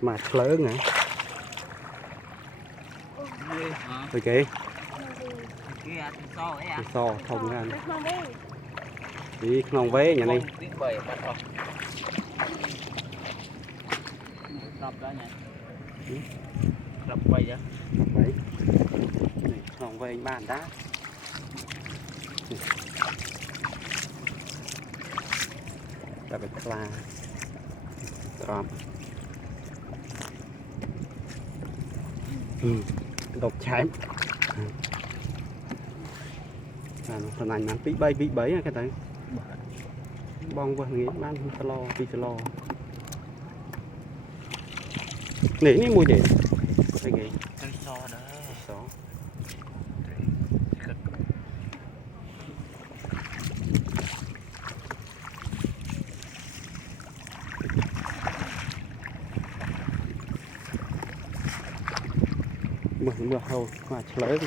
mà lớn hả? Rồi kì so thông ra đi non vé nhà này đập quay chứ đấy non vé anh bàn đá đã bị la tròn đột cháy thằng này nó bị bấy cái đấy bong qua nghĩ bán lo nỉ ní mua gì cái gì so đó so mưa hầu mà lấy đi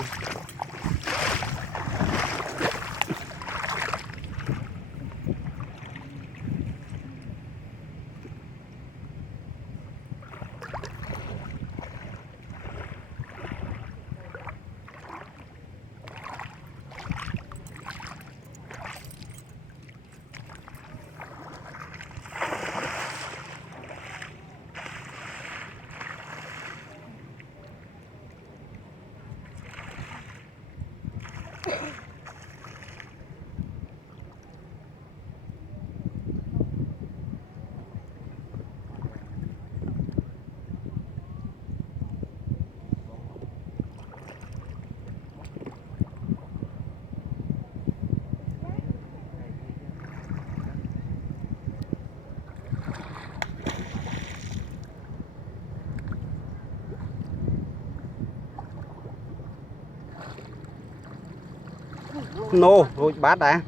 nô rồi bát đã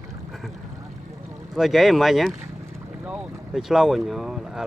rồi chế mày nhá thì lâu rồi nhỏ là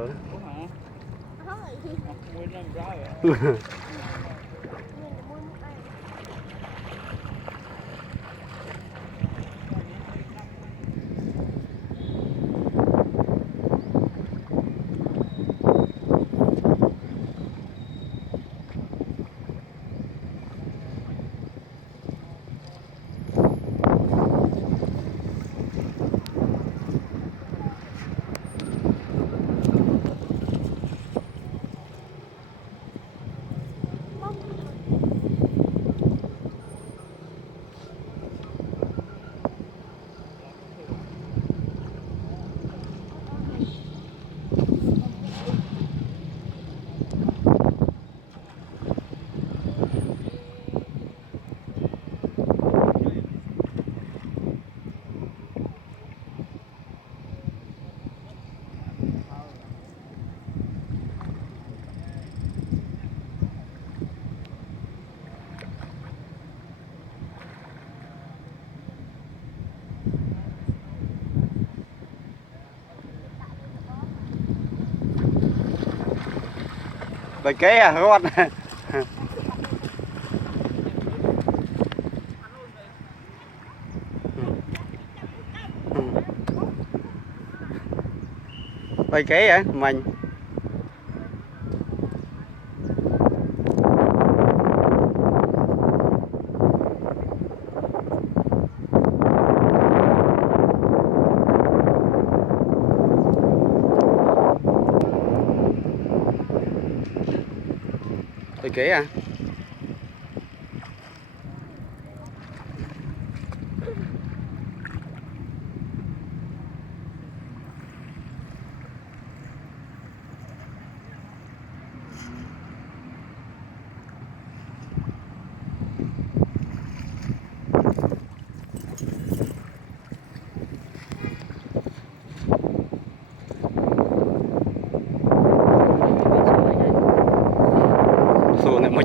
rồi kế à các bạn rồi kế à mình rồi kế à xô này một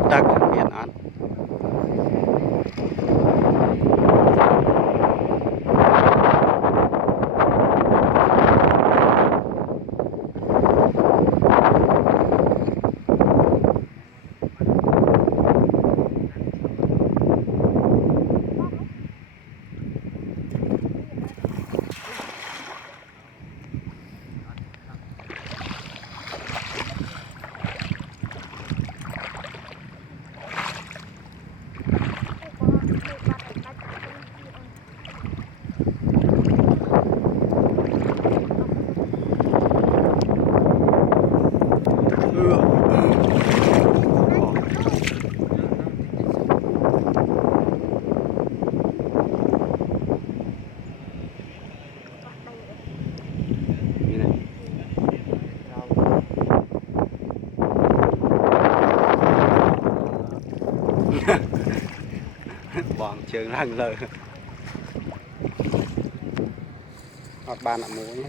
trường lần lời hoặc ba nặng muối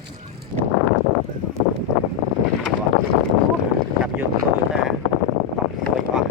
cặp dương bự ra bơi qua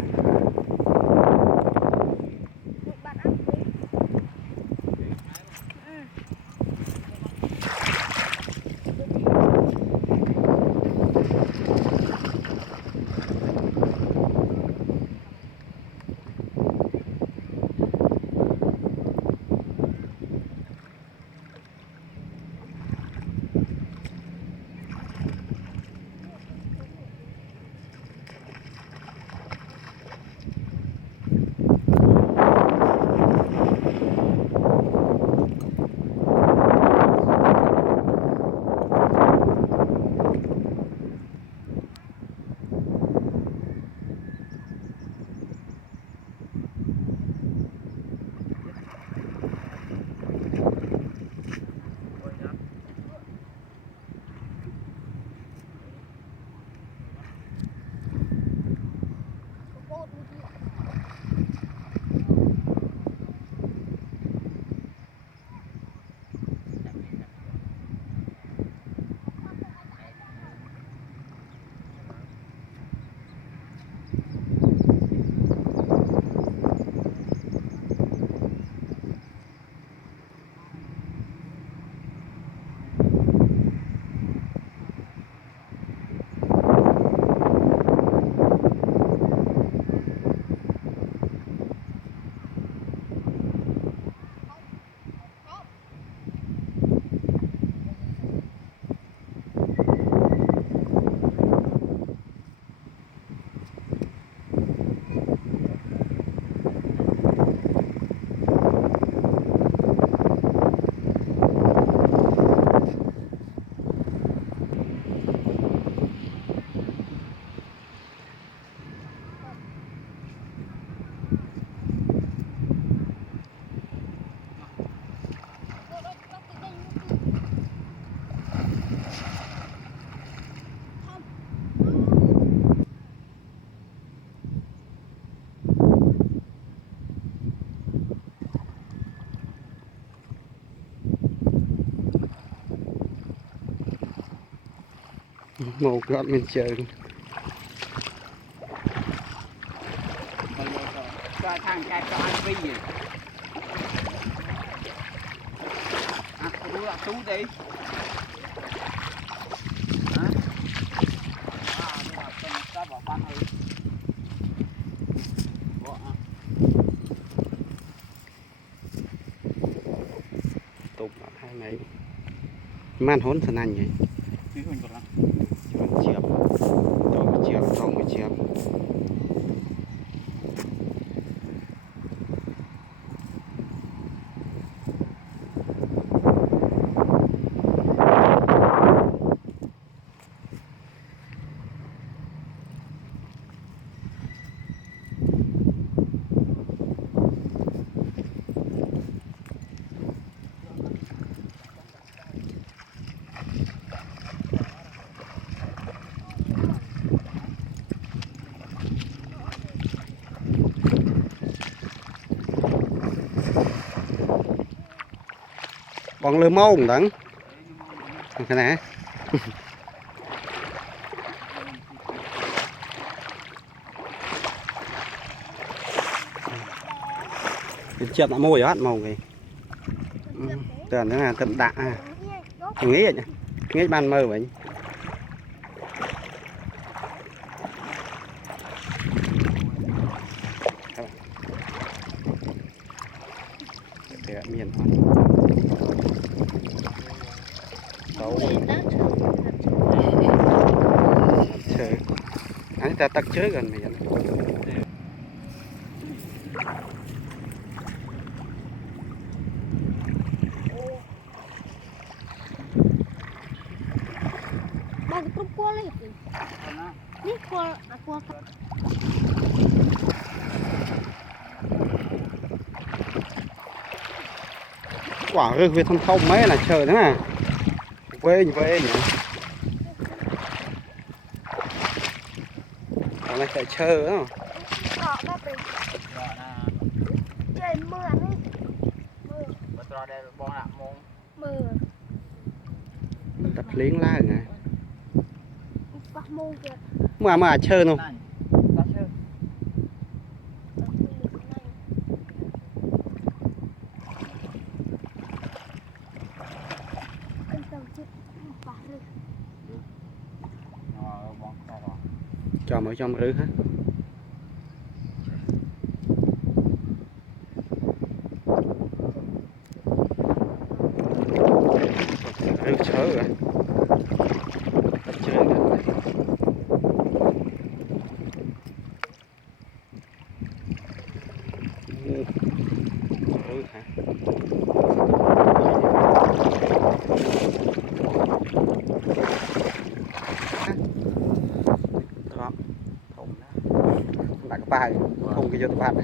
một gọn mình trường cho thằng trai cho ăn vinh gì à tú đi hả ta bỏ băng rồi tục hai này man hốn thân anh vậy chiếc không một chiếc còn lơ mông đắng cái này chậm đã môi hết màu này tưởng thế là tận đạ nghĩ vậy nghĩ ban mơ vậy miền chơi anh ta tắt chơi gần miền quả rừng về thăm thông mấy là chờ nữa à quê nhỉ còn này phải chờ nữa ở đây bọn nặng môn mưa tập liếng lá rồi nè bắt mưa kìa mà chơi không này ta chơi anh tao chết bà rồi bọn ta rồi cho mở trong ứ hết ứ sớ rồi tập chơi rồi ứ hả đó thùng đó đặt bài thùng cái vô bạn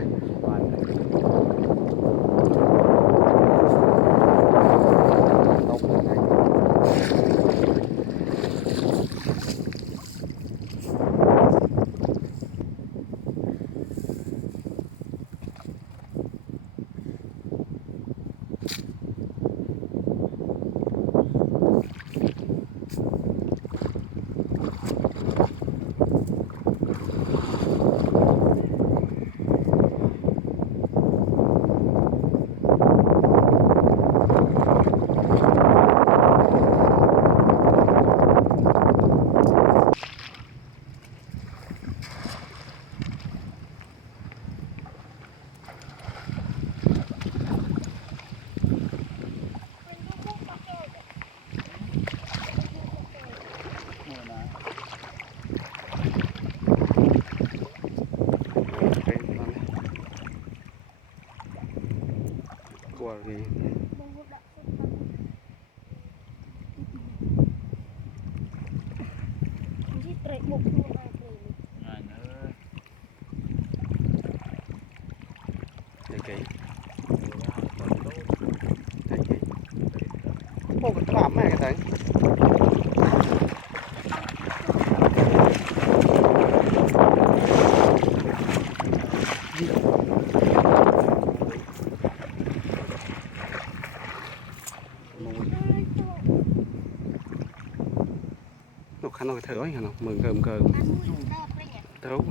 của gì để kỹ ô cái tạm này cái thằng nó khăn nó thở ấy hả nó mừng cơm thấu